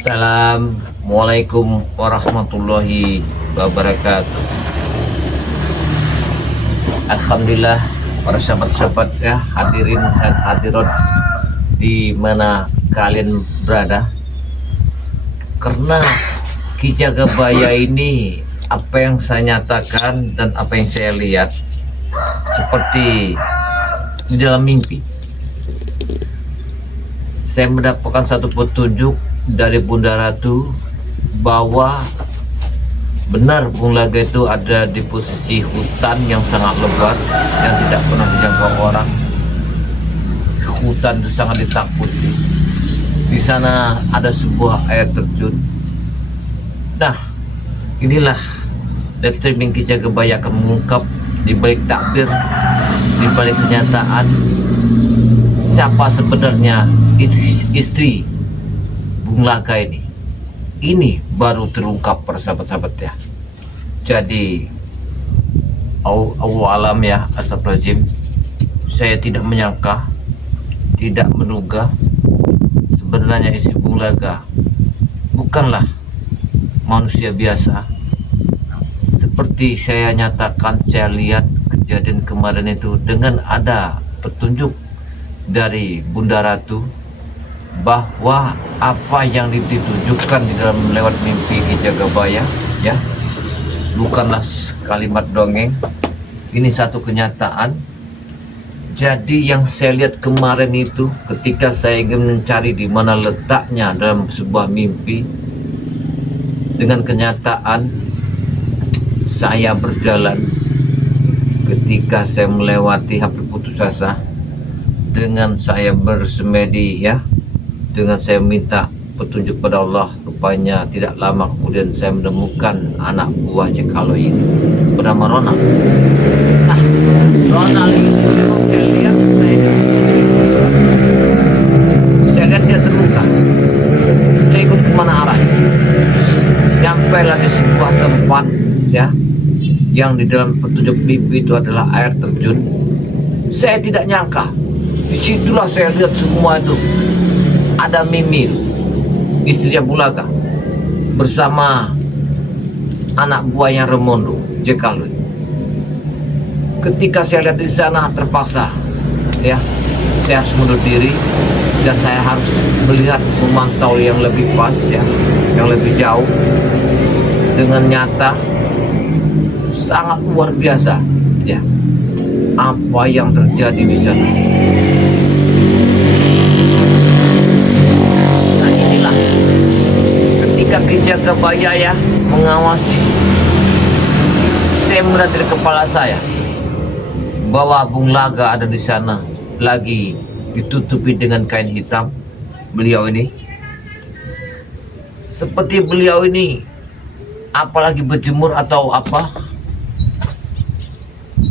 Assalamualaikum warahmatullahi wabarakatuh. Alhamdulillah para sahabat-sahabat ya, hadirin dan hadirat di mana kalian berada. Karena Ki Jagabaya ini, apa yang saya nyatakan dan apa yang saya lihat seperti di dalam mimpi. Saya mendapatkan satu petunjuk dari Bunda Ratu bahwa benar Bung Laga itu ada di posisi hutan yang sangat lebat yang tidak pernah dijangkau orang. Hutan itu sangat ditakuti. Di sana ada sebuah air terjun. Nah, inilah Deptriming Ki Jagabaya akan mengungkap di balik takdir, di balik kenyataan, siapa sebenarnya istri Bung Laga ini. Ini baru terungkap para sahabat-sahabat ya. Jadi Allah alam ya, astagfirullahaladzim, saya tidak menyangka, tidak menduga sebenarnya istri Bung Laga bukanlah manusia biasa. Seperti saya nyatakan, saya lihat kejadian kemarin itu dengan ada petunjuk dari Bunda Ratu bahwa apa yang ditunjukkan di dalam lewat mimpi Ki Jagabaya ya, bukanlah kalimat dongeng, ini satu kenyataan. Jadi yang saya lihat kemarin itu ketika saya ingin mencari di mana letaknya dalam sebuah mimpi, dengan kenyataan saya berjalan ketika saya melewati HP putus asa, dengan saya bersemedi ya, dengan saya minta petunjuk pada Allah. Rupanya tidak lama kemudian saya menemukan anak buah Cekalo ini bernama Ronald. Nah, Ronald ini saya lihat, saya lihat dia terluka. Saya ikut kemana arahnya, nyampailah di sebuah tempat ya, yang di dalam petunjuk mimpi itu adalah air terjun. Saya tidak nyangka, disitulah saya lihat semua itu. Ada Mimi, istrinya Bung Laga, bersama anak buahnya Remondo Jekalo. Ketika saya lihat di sana, terpaksa ya, saya harus mundur diri dan saya harus melihat, memantau yang lebih pas ya, yang lebih jauh. Dengan nyata sangat luar biasa ya, apa yang terjadi di sana. Ki Jagabaya ya mengawasi, saya melihat dari kepala saya bahwa Bung Laga ada di sana, lagi ditutupi dengan kain hitam. Beliau ini seperti beliau ini apalagi berjemur atau apa.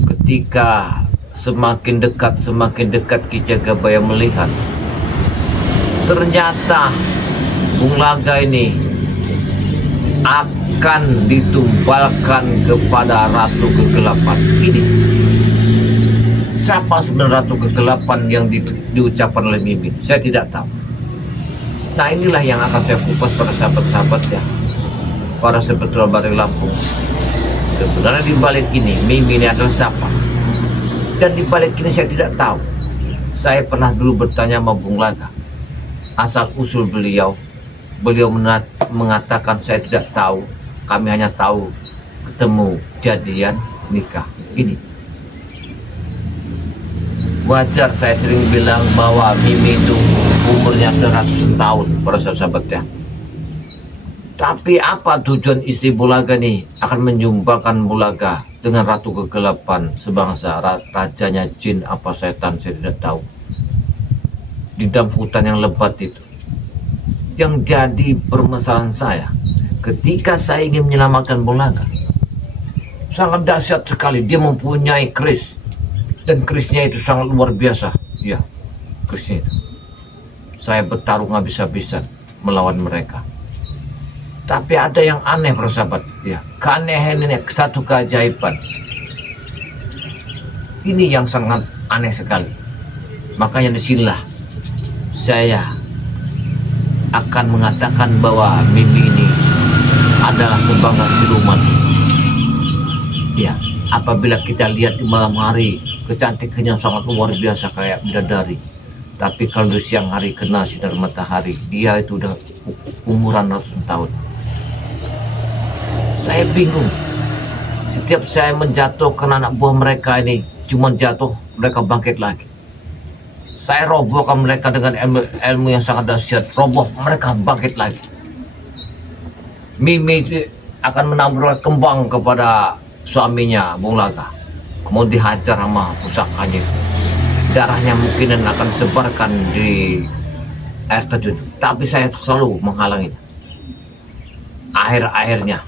Ketika semakin dekat Ki Jagabaya melihat, ternyata Bung Laga ini akan ditumbalkan kepada Ratu Kegelapan. Ini siapa sebenarnya Ratu Kegelapan yang diucapkan oleh Mimin? Saya tidak tahu. Nah, inilah yang akan saya kupas para sahabat-sahabat ya, para sebetul Bareng Lampung. Sebenarnya di balik ini Mimin ini adalah siapa? Dan di balik ini saya tidak tahu. Saya pernah dulu bertanya sama Bung Laga asal usul beliau. Beliau mengatakan saya tidak tahu, kami hanya tahu ketemu, jadian, nikah. Ini wajar saya sering bilang bahwa Mimi itu umurnya 100 tahun para sahabat ya. Tapi apa tujuan istri Bung Laga nih akan menyumbangkan Bung Laga dengan Ratu Kegelapan sebangsa, rajanya jin apa setan saya tidak tahu, di dalam hutan yang lebat itu. Yang jadi permasalahan saya, ketika saya ingin menyelamatkan Bung Laga, sangat dahsyat sekali. Dia mempunyai keris, dan kerisnya itu sangat luar biasa ya, kerisnya itu. Saya bertarung habis-habisan melawan mereka. Tapi ada yang aneh para sahabat ya, keanehan ini satu keajaiban. Ini yang sangat aneh sekali. Makanya disinilah saya akan mengatakan bahwa Mimi ini adalah sebangsa siluman. Ya, apabila kita lihat di malam hari, kecantikannya sangat luar biasa kayak bidadari. Tapi kalau di siang hari kena sinar matahari, dia itu udah umuran ratusan tahun. Saya bingung. Setiap saya menjatuhkan anak buah mereka ini, cuma jatuh, mereka bangkit lagi. Saya robohkan mereka dengan ilmu yang sangat dahsyat. Roboh, mereka bangkit lagi. Mimi akan menaburkan kembang kepada suaminya, Bung Laga. Mau dihajar sama pusakanya. Darahnya mungkin akan disebarkan di air terjun. Tapi saya selalu menghalangi. Akhir-akhirnya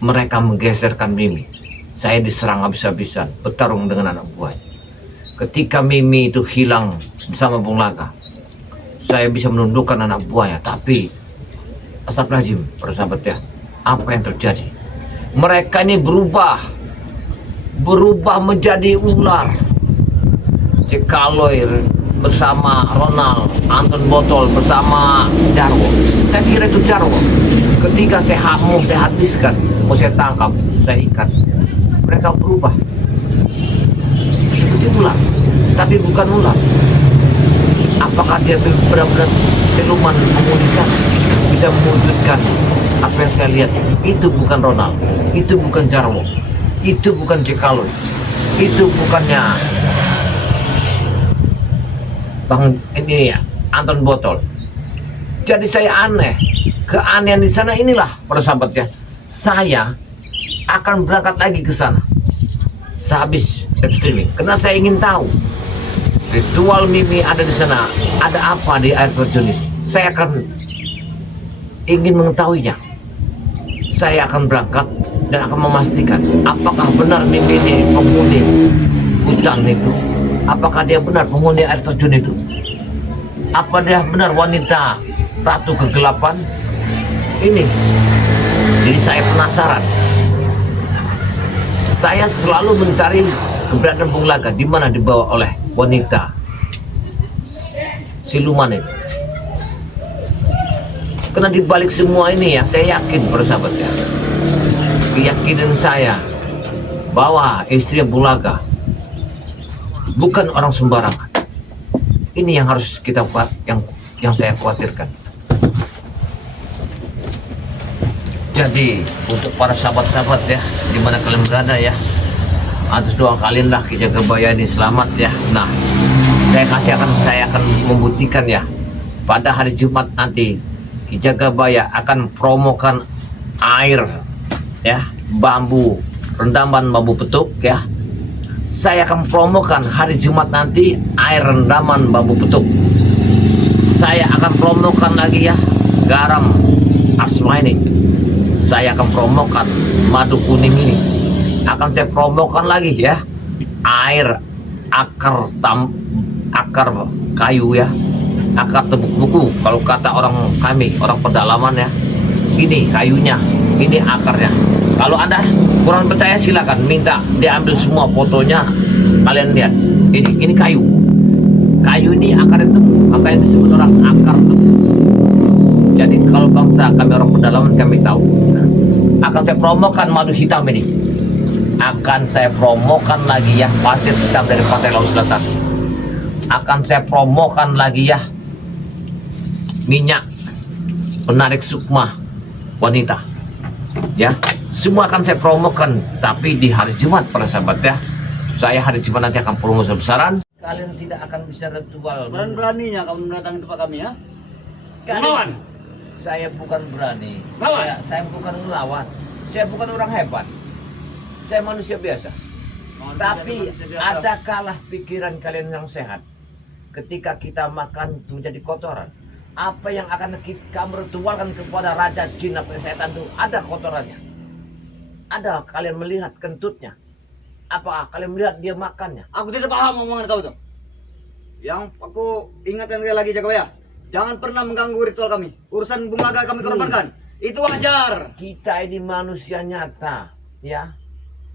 mereka menggeserkan Mimi. Saya diserang habis-habisan, bertarung dengan anak buahnya. Ketika Mimi itu hilang bersama Bung Laga, saya bisa menundukkan anak buahnya. Tapi astagfirullahaladzim, para sahabat ya, apa yang terjadi? Mereka ini berubah menjadi ular. Cekaloy bersama Ronald, Anton Botol bersama Jarwo. Saya kira itu Jarwo. Ketika saya habiskan, mau saya tangkap, saya ikat. Mereka berubah seperti ular, tapi bukan ular. Apakah dia benar-benar siluman penghuni sana? Bisa mewujudkan apa yang saya lihat? Itu bukan Ronald, itu bukan Jarwo, itu bukan Cekaloy, itu bukannya Bang ini ya, Anton Botol. Jadi saya aneh. Keanehan di sana inilah para sahabat ya. Saya akan berangkat lagi ke sana sehabis live streaming, karena saya ingin tahu ritual Mimi ada di sana, ada apa di air terjun ini. Saya akan ingin mengetahuinya. Saya akan berangkat dan akan memastikan apakah benar Mimi ini penghuni hutan itu. Apakah dia benar penghuni air terjun itu? Apa dia benar wanita ratu kegelapan ini? Jadi saya penasaran. Saya selalu mencari keberadaan Bung Laga di mana dibawa oleh wanita siluman itu. Karena dibalik semua ini ya, saya yakin para sahabat ya, keyakinan saya bahwa istri Bung Laga bukan orang sembarangan. Ini yang harus kita yang saya khawatirkan. Jadi untuk para sahabat-sahabat ya, dimana kalian berada ya, atas doa kalian lah Ki Jagabaya ini selamat ya. Nah, saya akan membuktikan ya, pada hari Jumat nanti Ki Jagabaya akan promokan air ya, bambu, rendaman bambu petuk ya. Saya akan promokan hari Jumat nanti air rendaman bambu petuk. Saya akan promokan lagi ya, garam asma ini. Saya akan promokan madu kuning ini. Akan saya promokan lagi ya, air akar kayu ya, akar tebuk buku. Kalau kata orang kami, orang pedalaman ya, ini kayunya, ini akarnya. Kalau Anda kurang percaya silakan minta diambil semua fotonya, kalian lihat. Ini kayu. Kayu ini akar tebu, apa yang disebut orang akar tebu. Jadi kalau bangsa kami orang pedalaman kami tahu. Nah, akan saya promokan madu hitam ini. Akan saya promokan lagi ya, pasir hitam dari pantai Laut Selatan. Akan saya promokan lagi ya, minyak penarik sukma wanita. Ya, semua akan saya promokan, tapi di hari Jumat para sahabat ya. Saya hari Jumat nanti akan promo besar-besaran. Kalian tidak akan bisa ritual. Berani-beraninya kamu mendatangi tempat kami ya? Kalian, saya bukan berani. Saya bukan melawan. Saya bukan orang hebat. Saya manusia biasa. Tapi ada kalah pikiran kalian yang sehat. Ketika kita makan menjadi kotoran, apa yang akan kamu ritualkan kepada Raja Jin atau setan itu ada kotorannya. Ada kalian melihat kentutnya. Apakah kalian melihat dia makannya? Aku tidak paham omongan kau itu. Yang aku ingatkan sekali lagi Jagabaya, jangan pernah mengganggu ritual kami. Urusan Bung Laga kami korbankan. Itu wajar. Kita ini manusia nyata, ya.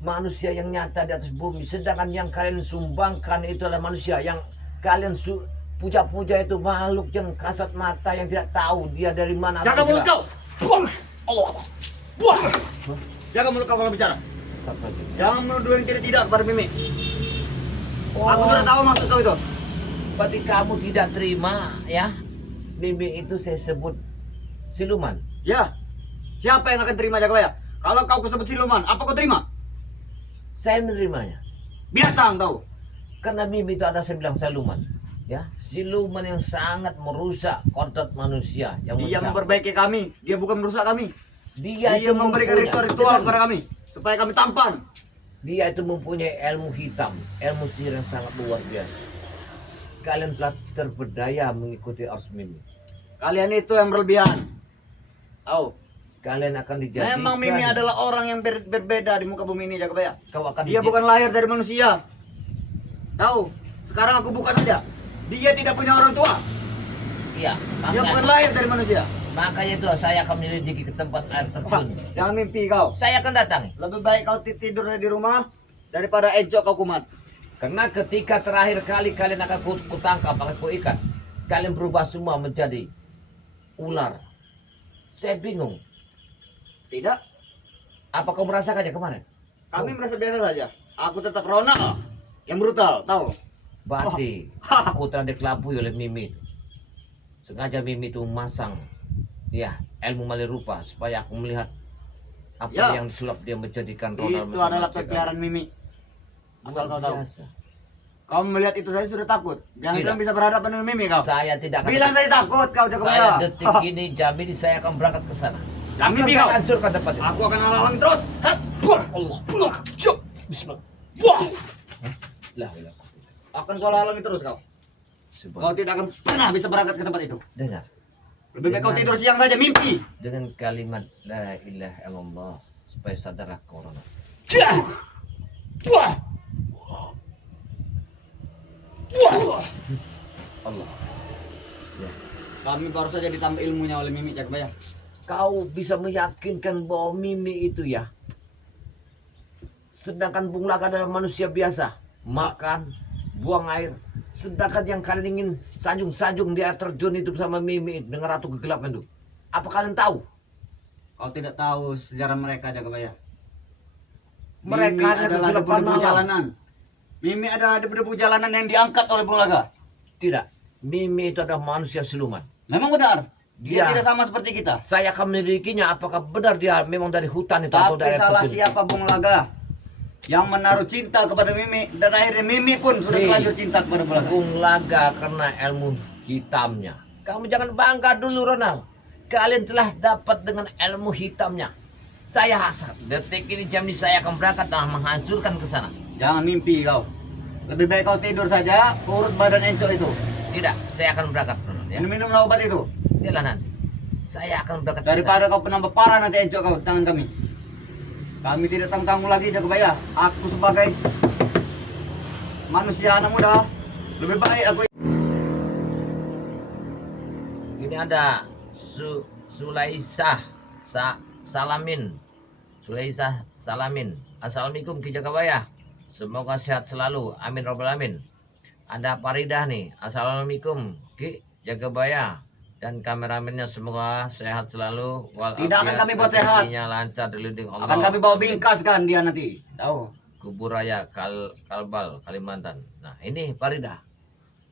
Manusia yang nyata di atas bumi. Sedangkan yang kalian sumbangkan itu adalah manusia yang kalian puja-puja itu makhluk yang kasat mata yang tidak tahu dia dari mana. Jaga atau mulut tidak. kau. Buang! Allah. Buang! Jaga mulut kau kalau bicara. Astagfirullah. Jangan menuduh yang tidak kepada Mimi. Oh, Aku sudah tahu maksud kau itu. berarti kamu tidak terima ya? Mimi itu saya sebut siluman. Ya. Siapa yang akan terima Jagabaya? Kalau kau kusebut siluman, apa kau terima? Saya menerimanya. Binatang tahu. Karena Mimi itu ada saya bilang siluman. Ya, siluman yang sangat merusak kodrat manusia yang Dia mencabut. memperbaiki kami, dia bukan merusak kami. Dia Dia itu memberikan mempunyai- ritual kepada kami supaya kami tampan. Dia itu mempunyai ilmu hitam, ilmu sihir yang sangat luar biasa. Kalian telah terpedaya mengikuti arus Mimi. Kalian itu yang berlebihan. Tahu? Kalian akan dijadikan. Memang Mimi adalah orang yang berbeda di muka bumi ini Jagabaya. Kau akan Dia bukan lahir dari manusia. Tahu? Sekarang aku buka saja. Dia tidak punya orang tua. Iya. Dia bukan lahir dari manusia. Makanya itu saya akan menyelidiki ke tempat air terjun. Jangan mimpi kau. Saya akan datang. Lebih baik kau tidur di rumah daripada encok kau kumat. Karena ketika terakhir kali kalian akan kutangkap, akan kuikat, kalian berubah semua menjadi ular. Saya bingung. Tidak. Apa kau merasakannya kemarin? Kami merasa biasa saja. Aku tetap Ronald yang brutal, tahu? Berarti aku telah dikelabui oleh Mimi. Sengaja Mimi itu memasang ya ilmu malirupa supaya aku melihat apa Ya. yang disulap dia menjadikan Ronald Itu bersama adalah Jack. peliharaan Mimi. Asal kau tahu. Biasa. Kau melihat itu saja sudah takut. Jangan Tidak. bisa berhadapan dengan Mimi kau. Saya tidak akan. Bilang saya takut kau saya Jagabaya. detik ini jamin saya akan berangkat ke sana. Jangan mimpi kau. Akan hancurkan tempat itu. Aku akan halang terus. Allah. Bismillah. Wah. Lah, lah. Akan kau halangi terus kau. Kau tidak akan pernah bisa berangkat ke tempat itu. Dengar. Lebih baik kau Dengan- tidur siang saja mimpi. Dengan kalimat la ilaha illallah supaya sadarlah corona. Allah. Ya. Kami baru saja ditambah ilmunya oleh Mimi Jagabaya. Kau bisa meyakinkan bahwa Mimi itu ya. Sedangkan Bung Laga adalah manusia biasa, makan, buang air. Sedangkan yang kalian ingin sanjung-sanjung di air terjun itu bersama Mimi dengan Ratu Kegelapan itu. Apa kalian tahu? Kau tidak tahu sejarah mereka Jagabaya. Mereka Mimi hanya adalah kegelapan debu-debu malam. jalanan. Mimi adalah debu-debu jalanan yang diangkat oleh Bung Laga. Tidak. Mimi itu adalah manusia siluman. Memang benar. Dia Dia- tidak sama seperti kita. Saya akan menyelidikinya apakah benar dia memang dari hutan itu atau Tapi dari air salah terjun. siapa Bung Laga yang menaruh cinta kepada Mimi dan akhirnya Mimi pun sudah Hei. terlanjur cinta kepada Bung Laga. Bung Laga karena ilmu hitamnya. Kamu jangan bangga dulu Ronald. Kalian telah dapat dengan ilmu hitamnya. Saya hasrat. Detik ini jam ini saya akan berangkat dan menghancurkan ke sana. Jangan mimpi kau. Lebih baik kau tidur saja, urut badan encok itu. Tidak, saya akan berangkat Ronald ya. Minumlah obat itu. Yalah nanti. Saya akan berangkat ke sana. Daripada kau penambah parah nanti encok kau di tangan kami. Kami tidak tanggung-tanggung lagi Jagabaya. Aku sebagai manusia anak muda, lebih baik aku. Ini ada Sulaisah Salamin. Sulaisah Salamin. Assalamualaikum Ki Jagabaya. Semoga sehat selalu. Amin robbal alamin. Ada Faridah nih. Assalamualaikum Ki Jagabaya. Dan kameramennya semoga sehat selalu. Tidak akan kami buat sehat. Rezekinya lancar dilindungi Allah. Akan kami bawa Amin. bingkas kan dia nanti. Tahu? Kubur Raya Kalbal Kalimantan. Nah ini Faridah.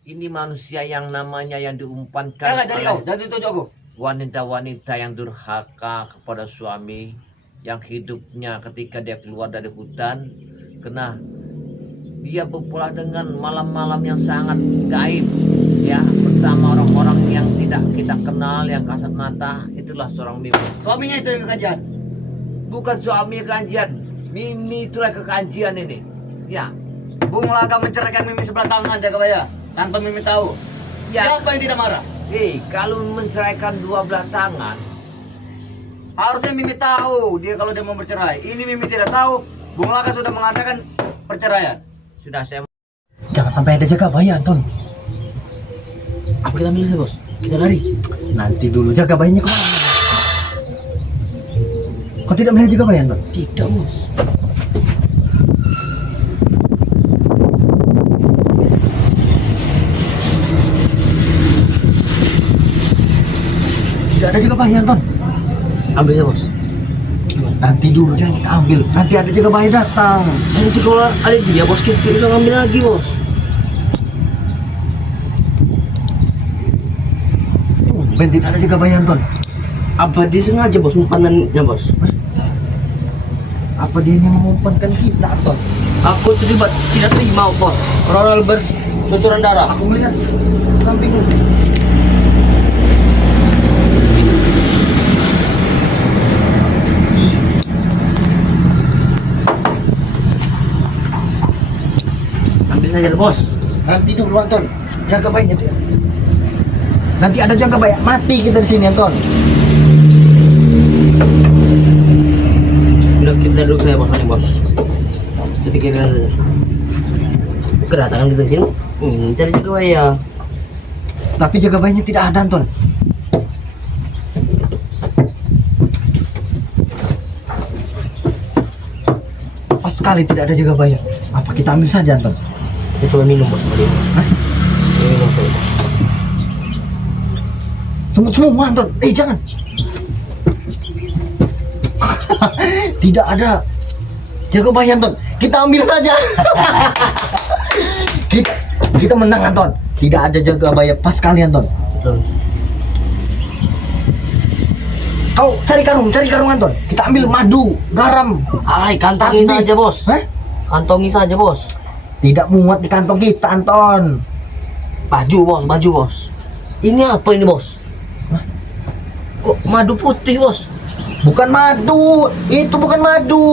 Ini manusia yang namanya yang diumpankan Jangan dari kau, oleh jangan tunjuk aku. wanita-wanita yang durhaka kepada suami, yang hidupnya ketika dia keluar dari hutan kena dia berpulang dengan malam-malam yang sangat gaib ya, bersama orang-orang yang tidak kita kenal, yang kasat mata. Itulah seorang Mimi. Suaminya itu yang kekajian. Bukan suami kajian, Mimi itulah kekajian ini ya. Bung Laga menceraikan Mimi sebelah tangan Jagabaya tanpa Mimi tahu. Ya. Siapa yang tidak marah? Kalau menceraikan dua belah tangan, Harusnya Mimi tahu dia kalau dia mau bercerai. Ini Mimi tidak tahu. Bung Laga sudah mengadakan perceraian. sudah saya Jangan sampai ada Jagabaya, Anton. Apa kita milih sih, Bos? Kita lari. Nanti dulu Jagabayanya kemana? Kau tidak melihat Jagabaya, Anton? Tidak, Bos. jaga bahaya Anton. Ambil saya bos. Nanti dulu jangan kita ambil. Nanti ada jaga bahaya datang. Nanti kalau ada dia bos kita bisa ngambil lagi bos. Ben tidak ada jaga bahaya Anton. Apa dia sengaja bos umpanannya bos? Apa dia yang mengumpankan kita Anton? Aku terlibat tidak terima bos. Ronald bercucuran darah. Aku melihat samping. Ambil saja bos. Nanti dulu Anton. Jaga baiknya tuh. Nanti ada jaga baik. Mati kita di sini Anton. Udah kita duduk saya bos nih bos. Kita pikirkan saja. Kedatangan kita ke sini. Cari juga ya. Tapi jaga baiknya tidak ada Anton. Pas sekali tidak ada jaga baik. Apa kita ambil saja Anton? Kita coba minum bos tadi. Hah? Minum saya. Semua Anton. Jangan. Tidak ada jaga baik Anton. Kita ambil saja. kita menang Anton. Tidak ada jaga baik pas sekali Anton. Betul. Kau cari karung Anton. Kita ambil madu, garam. Ay, kantongi Tasbih. saja bos. Hah? Kantongi saja bos. Tidak muat di kantong kita Anton. Baju bos. Ini apa ini bos? Hah? Kok madu putih bos? Bukan madu. Itu bukan madu.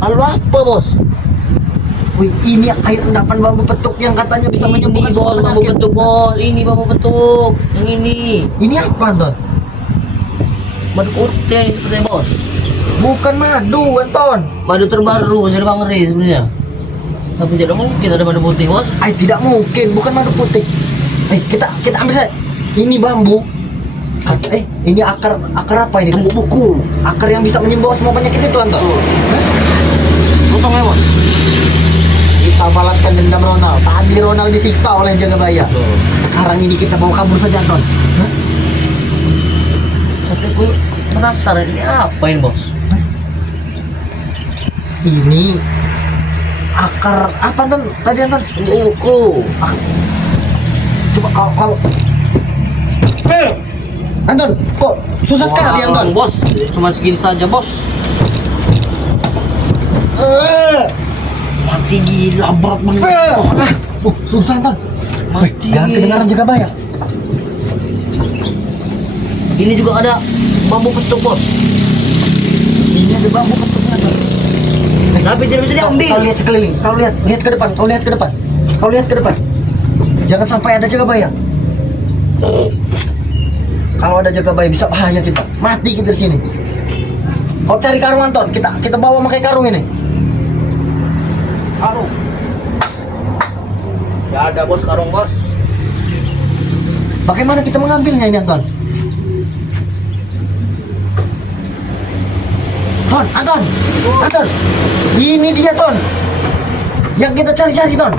Lalu apa bos? Wih, ini air endapan bambu petuk yang katanya bisa Ini menyembuhkan semua bos, bambu penyakit. petuk bos. Ini bambu petuk. Yang ini. Ini apa Anton? Madu putih sepertinya bos. Bukan madu Anton. Madu terbaru dari Bang Ri sebenarnya. Tapi tidak mungkin ada madu putih bos. Tidak mungkin, bukan madu putih. Kita ambil saja. Ini bambu. Ini akar apa ini? Tembuk buku. Akar yang bisa menyembuhkan semua penyakit itu Anton. Hah? Potong ya bos. Kita balaskan dendam Ronald. Tadi Ronald disiksa oleh Jagabaya. Tuh. Sekarang ini kita bawa kabur saja Anton. Hah? Tapi gue penasaran ini apa ini bos? Ini akar apa Anton? Tadi Anton? Tembuk buku. Coba kau Anton, kok susah sekali Anton? Bos, cuma segini saja bos. Mati gila berat banget bos. Susah Anton. Mati. Jangan kedengaran Jagabaya. Ini juga ada bambu petuk bos. Ini ada bambu petuknya Anton. Tapi tidak bisa diambil. Kau lihat sekeliling, kau lihat ke depan, kau lihat ke depan. Kau lihat ke depan. Jangan sampai ada Jagabaya. Kalau ada Jagabaya bisa bahaya kita. Mati kita di sini. Kau cari karung Anton, kita bawa pakai karung ini. Karung. Ya ada bos, karung bos. Bagaimana kita mengambilnya ini Anton? Anton. Ini dia Ton. Yang kita cari-cari Ton.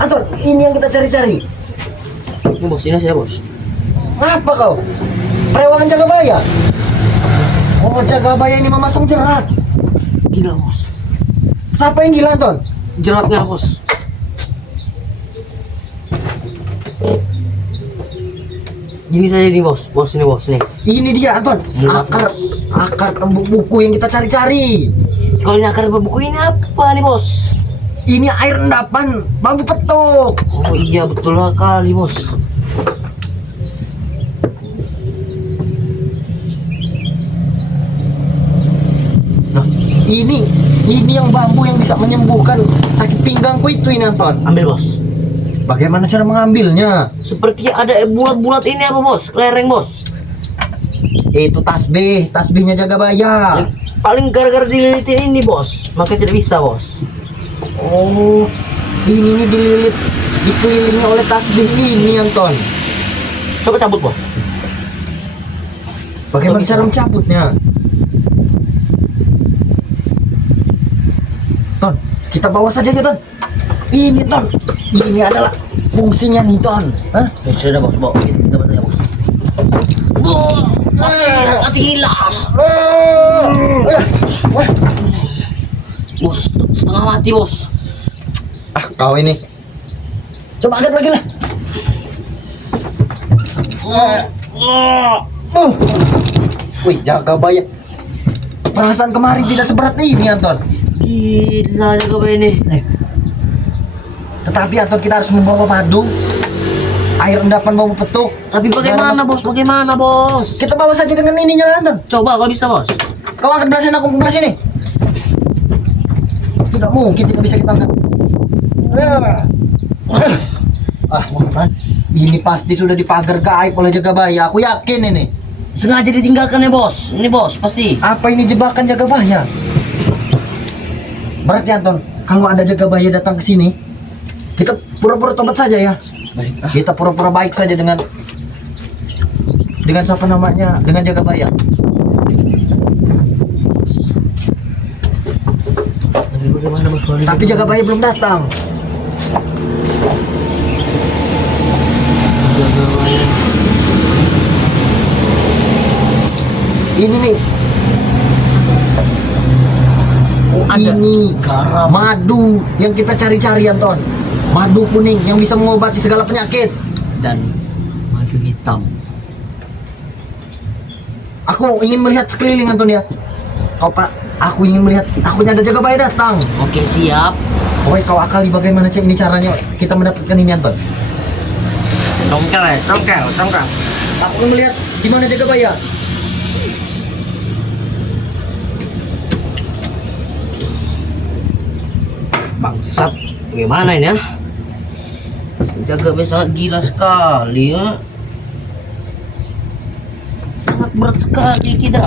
Anton, ini yang kita cari-cari. Ini bos, ini saya bos. Apa kau? Perewangan Jagabaya? Oh, Jagabaya ini memasang jerat. Gila bos. Siapa yang gila Anton? Jeratnya bos. Gini saja nih bos, ini bos nih. Ini dia Anton. Jerat, Akar tembuk buku yang kita cari-cari. Kalau ini akar buku ini apa nih bos? Ini air endapan bambu petuk. Oh iya betul sekali bos. Nah, ini yang bambu yang bisa menyembuhkan sakit pinggangku itu ini Anton. Ambil bos. Bagaimana cara mengambilnya? Seperti ada bulat-bulat ini apa bos? Kelereng bos. Itu tasbihnya Jagabaya. Yang paling gara-gara dililitin ini bos, makanya tidak bisa bos. Oh, ini nih dikelilingi oleh tasbih ini Anton. Coba cabut bos. Bagaimana Bisa. cara mencabutnya? Ton, kita bawa saja ya Ton. Ini Ton, ini adalah fungsinya nih Ton. Hah? Ya sudah bos, bawa kita bawa saja bos. Mati hilang. Bos, setengah mati bos. Ah, kau ini. Coba angkat lagi lah. Wih, jaga bayar. Perasaan kemarin tidak seberat ini, Anton. Gila jaga bayar ini. Tetapi Anton, kita harus membawa madu, air endapan bambu petuk. Tapi bagaimana bos? Bagaimana bos? Kita bawa saja dengan ininya, Anton. Coba kalau bisa bos. Kau angkat belah sini, aku belah sini. Tidak mungkin tidak bisa kita angkat. Kan? Ini pasti sudah dipagar gaib oleh jaga baya. Aku yakin ini. Sengaja ditinggalkan ya bos. Ini bos pasti. Apa ini jebakan jaga baya? Berarti Anton, kalau ada jaga baya datang ke sini, kita pura-pura tobat saja ya. Kita pura-pura baik saja dengan siapa namanya? Dengan jaga baya. Tapi bagaimana bos kalau Tapi jaga baya belum datang. jaga bayar? Ini nih. Oh, Ada. ini garam madu yang kita cari-cari, Anton. Madu kuning yang bisa mengobati segala penyakit. Dan madu hitam. Aku ingin melihat sekeliling, Anton ya. Kau Pak, aku ingin melihat. Takutnya ada jaga baya datang. Oke siap. Woi, kau akali bagaimana ini caranya kita mendapatkan ini, Anton? Tongkel. Aku ingin melihat di mana jaga baya. Bangsat. Bagaimana ini ya? Jaga bayar sangat gila sekali ya. Sangat berat sekali kita.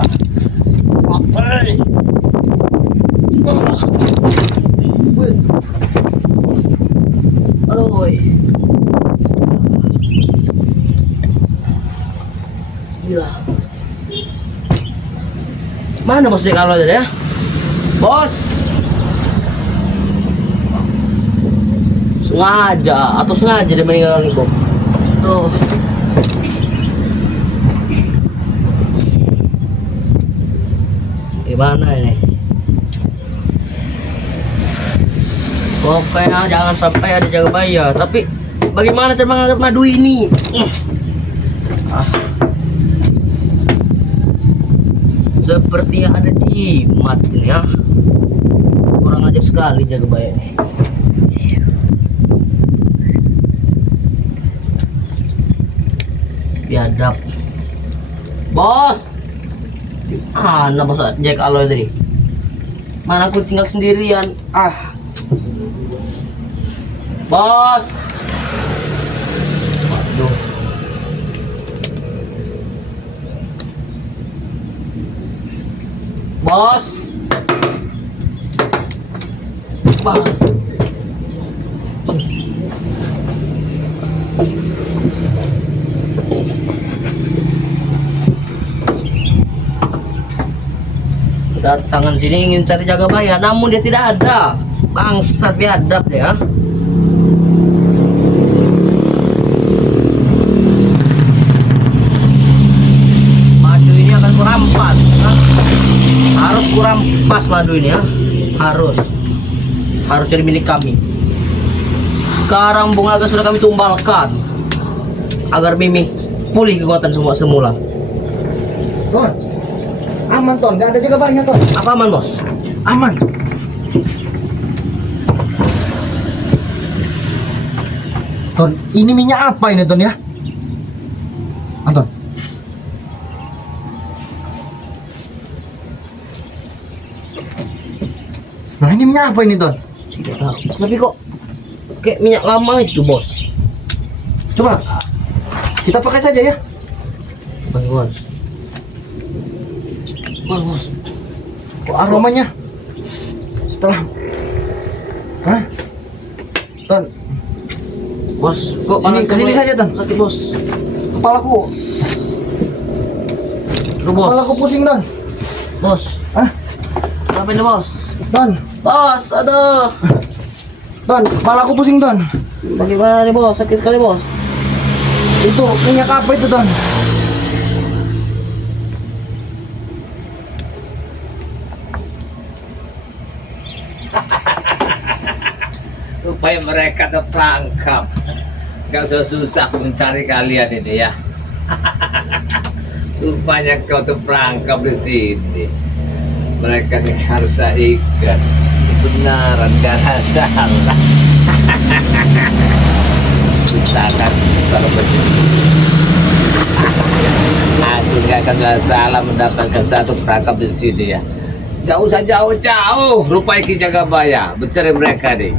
Oke. Aduh. Woy. Gila. Mana bos kalau tadi ya? Bos. Sengaja atau sengaja dia meninggalkan bom. Tuh. Gimana ini? Pokoknya jangan sampai ada jaga baya. Tapi bagaimana cara mengangkat madu ini? Sepertinya ada jimat ini ya. Kurang ajar sekali jaga baya ini. Biadab. Bos. Mana bos Jack Aloy tadi? Mana aku tinggal sendirian. Bos. Waduh. Bos. Bos. Datangan sini ingin cari jaga baya, namun dia tidak ada. Bangsat, biadab ya. Madu ini akan kurampas. Harus kurampas madu ini ya. Harus jadi milik kami. Sekarang Bung Naga sudah kami tumbalkan agar Mimi pulih kekuatan semula. Ton, aman Ton, gak ada jaga baya Ton. Apa aman bos? Aman. Ton, ini minyak apa ini Ton ya? Anton. Nah, ini minyak apa ini Ton? Tidak tahu. Tapi kok kayak minyak lama itu bos? Coba kita pakai saja ya. Bos. Bos. Kok aromanya setelah Hah? Ton, Bos, kok Sini, kesini saja, Ton. Hati bos. kepalaku Aduh, bos. kepalaku pusing Ton. Bos. Hah? Apa ini bos? Ton, Bos, aduh. Ton, kepalaku pusing Ton. Bagaimana nih bos? Sakit sekali bos. Itu minyak apa itu Ton? Supaya mereka terperangkap. Gak susah mencari kalian ini ya. Rupanya kau terperangkap di sini. Mereka ini harus saya ikat. Benaran gak salah. Usahakan kalau bersini. Aku gak akan salah mendapatkan satu perangkap di sini ya. Gak usah jauh-jauh. Rupanya Ki Jagabaya mencari mereka nih.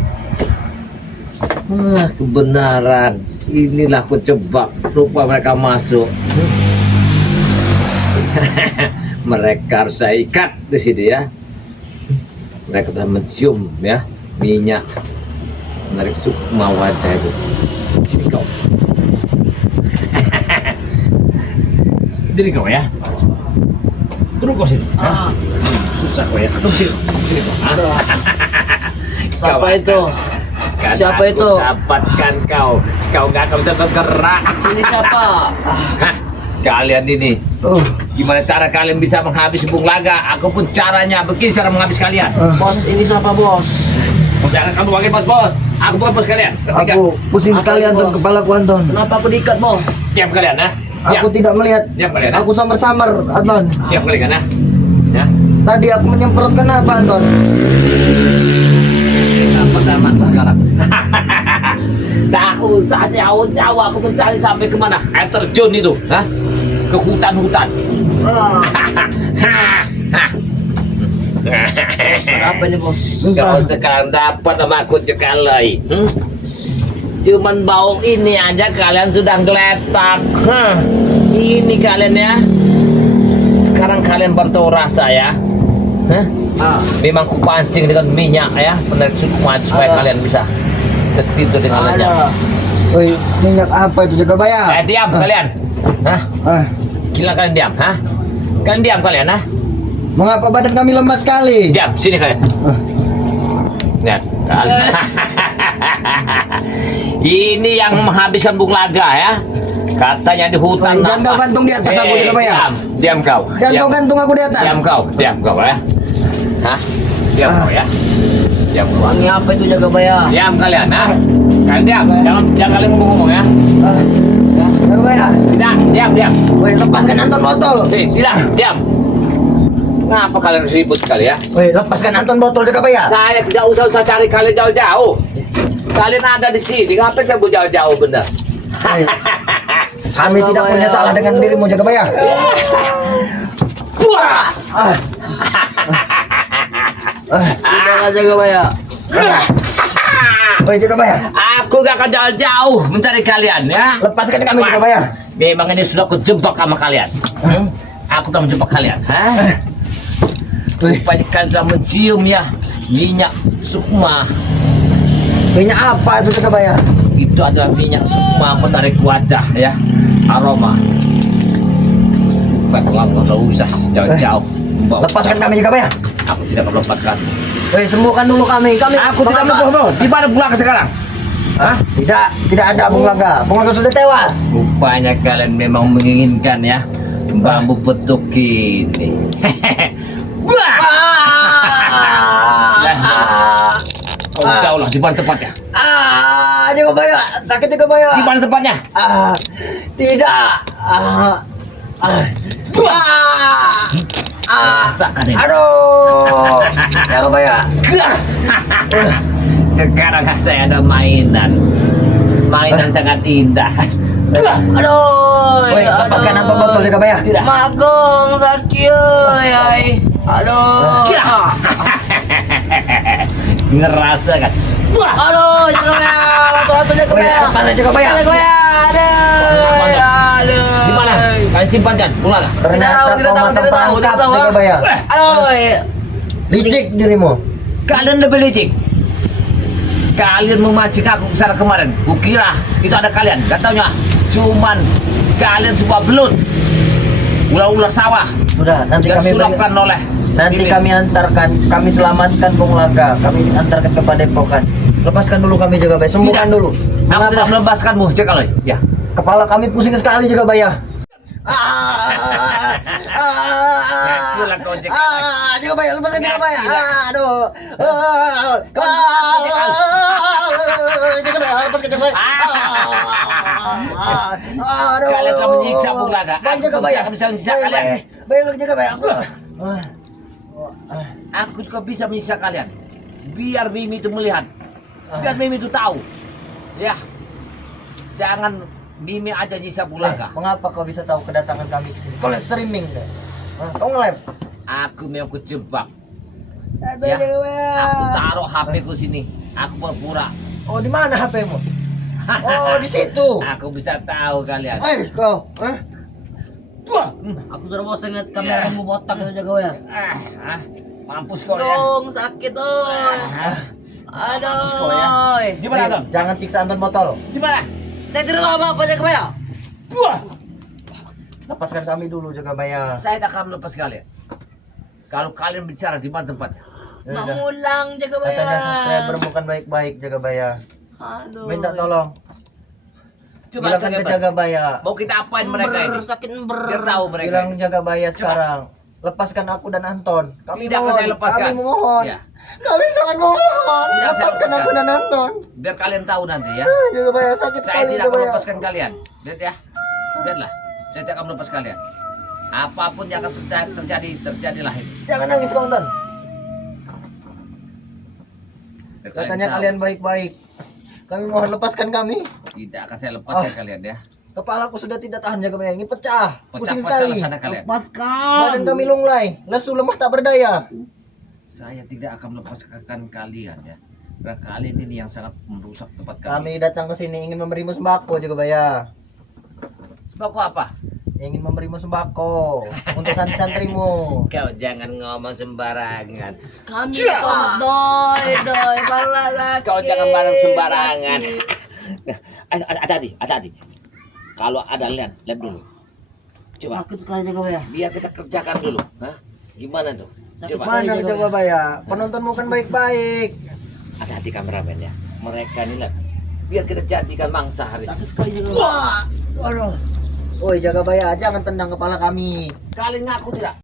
Kebenaran. Inilah aku jebak. Rupa mereka masuk. Mereka harus saya ikat di sini ya. Mereka telah mencium ya minyak menarik sukma wajah itu. Sini kau. Sini kau ya. Turun kau sini. Susah kau ya. Turun sini. Sini kau. Siapa itu? Kan Siapa aku itu? Dapatkan kau. Kau nggak akan bisa bergerak. Ini siapa? Hah? Kalian ini. Gimana cara kalian bisa menghabisi Bung Laga? Aku pun caranya begini cara menghabis kalian. Bos, ini siapa bos? Jangan kamu panggil bos-bos. Aku bukan bos kalian. Ketiga. Aku pusing Apa sekali itu, Anton, Bos? kepalaku Anton. Kenapa aku diikat bos? Diam kalian, ha? Aku tidak melihat. Diam kalian, ha? Aku samar-samar Anton. Diam kalian, ha? Ya. Tadi aku menyemprotkan apa Anton? Apa nama sekarang? Tak usah jauh-jauh. Aku mencari sampai kemana? Air terjun itu, ha? Ke hutan-hutan. Bos, ada apa ini bos? Kau sekarang dapat sama aku cekalai. Cuman bau ini aja kalian sudah geletak. Ini kalian ya. Sekarang kalian baru tahu rasa ya. Memang kupancing dengan minyak ya, menarik sukma supaya Ada. kalian bisa tertidur dengan lenyap. Woi, minyak apa itu Jagabaya? Diam kalian. Gila kalian diam, Kalian diam kalian, Mengapa badan kami lemah sekali? Diam, sini kalian. Lihat, kalian. Ini yang menghabiskan Bung Laga ya. Katanya di hutan. Jangan kau gantung di atas aku Jagabaya. Diam kau. Jangan kau gantung aku di atas. Diam kau ya. Diam kau ya. Diam kau. Wangi apa itu Jagabaya? Diam kalian, Kalian diam. Jangan kalian ngomong-ngomong ya. Jagabaya. Tidak, diam. Woi, lepaskan Anton botol. Tidak, diam. Ngapa kalian ribut sekali ya? Woi, lepaskan Anton botol Jagabaya. Saya tidak usah cari kalian jauh-jauh. Kalian ada di sini, ngapain saya mau jauh-jauh bener? Kami tidak punya salah dengan dirimu Jagabaya. Wah! Sudahlah Jagabaya. Woi Jagabaya, Aku gak akan jauh-jauh mencari kalian ya. lepaskan kami Mas, Jagabaya. memang ini sudah aku jebak sama kalian. Aku telah menjebak kalian. Rupanya kalian telah mencium ya minyak sukma. Minyak apa itu Jagabaya? Itu adalah minyak sukma penarik wajah ya, aroma. Baiklah, nggak usah jauh-jauh. Lepaskan kami Jagabaya. Aku tidak akan melepaskan. Woi, sembuhkan dulu kami. Aku tidak mau. Di mana Bung Laga sekarang? Tidak ada Bung Laga. Bung Laga sudah tewas. Rupanya kalian memang menginginkan ya bambu petuk ini. Wah! Kau tahu lah di mana tempatnya? Jagabaya, sakit Jagabaya. Di mana tempatnya? Tidak. Rasakan ini. Aduh, Jagabaya. Sekarang saya ada mainan sangat indah. Aduh. Woi, lepaskan Anton botol Jagabaya. Tidak. Magong sakit yai. Aduh. Ngerasa kan? Wah! Aduh, Jagabaya. Batu Woi, Jagabaya. lepaskan Jagabaya. Jagabaya. Aduh. Di mana? Kalian simpankan, Bung Laga. Ternyata Tidak kau tahu, masang tidak tahu, perangkap tidak tahu. Jagabaya. Aduh. Licik dirimu. Kalian lebih licik. Kalian memancing aku kesana kemarin. Kukira itu ada kalian. Gak taunya cuman kalian semua belut. Ular-ular sawah. Sudah, nanti Yang kami sulapkan oleh nanti ini. kami antarkan, kami selamatkan Bung Laga. Kami antarkan ke Padepokan. Lepaskan dulu kami Jagabaya. Sembuhkan Tidak. dulu. Aku tidak melepaskanmu, Jagabaya. Ya. Kepala kami pusing sekali Jagabaya. Ngaku lah kau cek. Jaga Baya, lepaskan Jaga Baya. Aduh. Jaga Baya, lepaskan Jaga Baya. Aduh. Kalian telah menyiksa Bulaga. Bang Jaga Baya. Aku bisa menyiksa kalian. Baya lagi Jaga Baya. Aku juga bisa menyiksa kalian. Biar Mimi itu melihat. Biar Mimi itu tahu. Ya. Jangan Mimi aja nyiksa Bulaga. Mengapa kau bisa tahu kedatangan kami ke sini? Kau lihat streaming deh. Kau nge-live. Aku mau aku jebak. Jaga Ya. Baya. Aku taruh HP ku sini. Aku pura-pura. Oh, di mana HP-mu? Oh, di situ. Aku bisa tahu kalian. Kau. Wah. Aku sudah bosan lihat kamera kamu botak itu Jaga Baya. Mampus kau ya. Dong, sakit oi. Mampus kau ya. Aduh. Di mana, Ton? Jangan siksa Anton botol. Di mana? Saya tidak tahu apa-apa Jaga Baya. Wah. Lepaskan kami dulu Jaga Baya. Saya tidak akan melepas kalian. Kalau kalian bicara di mana tempatnya? Ya Nggak udah. mulang Jaga Baya. Katanya subscriber bukan baik-baik Jaga Baya. Aduh. Minta tolong. Coba Bilangkan saya ke Jaga Baya. mau kita apain mereka ini? Sakit Biar tahu mereka. Bilang ini. Jaga Baya sekarang. Lepaskan aku dan Anton. Kami Tidak akan mohon. saya lepaskan. Kami mohon. Ya. Kami sangat mohon. Tidak, saya Lepaskan lepaskan. aku dan Anton. Biar kalian tahu nanti ya. Jaga Baya sakit Saya sekali tidak Jaga akan Baya. melepaskan kalian. Lihat ya. Lihatlah. Saya tidak akan melepas kalian. Apapun yang akan terjadi, terjadilah ini. Jangan nangis kau Anton. Biar Katanya tahu. kalian baik-baik. Kami mohon lepaskan kami. Tidak akan saya lepaskan Oh. kalian ya. Kepalaku sudah tidak tahan Jaga Baya. Ini pecah. Pusing Pecah-pecah sekali. sana kalian. Lepaskan. Badan kami lunglai. Lesu lemah tak berdaya. Saya tidak akan melepaskan kalian ya. Karena kalian ini yang sangat merusak tempat kami. Kami datang ke sini ingin memberimu sembako Jaga Baya. Sembako apa? Ingin memberimu sembako untuk santri-santrimu. Kau jangan ngomong sembarangan. Kami kok doi pala sakit. Kau jangan bareng sembarangan. Hati-hati. Kalau ada lihat dulu. Coba, Sakit sekali Jaga Baya. biar kita kerjakan dulu. Hah? Gimana tuh? Sakit Coba, sekali. Mana Jaga Baya? Penontonmu kan baik-baik. hati-hati kameramen ya. Mereka ini lihat. Biar kita jadikan mangsa hari ini. Sakit sekali Jaga Baya. Waduh. Woi Jaga Baya, jangan tendang kepala kami. Kalian ngaku tidak?